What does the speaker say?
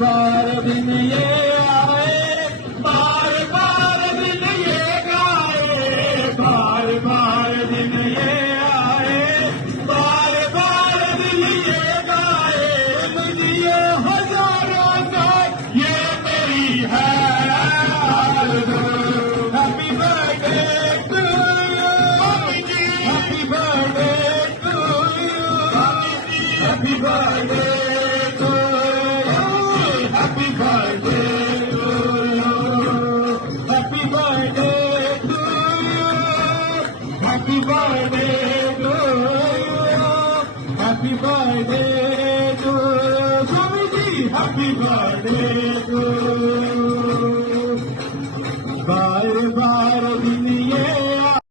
बार दिन ये आए, बार बार दिन ये गाए, बार बार दिन ये आए, बार बार दिन ये गाए, ये हजारों का ये मेरी है आरज़ू। Happy birthday to you, happy birthday to you, happy birthday to you, happy birthday to you, happy birthday to you, happy birthday to you, happy birthday to Swami ji, happy birthday to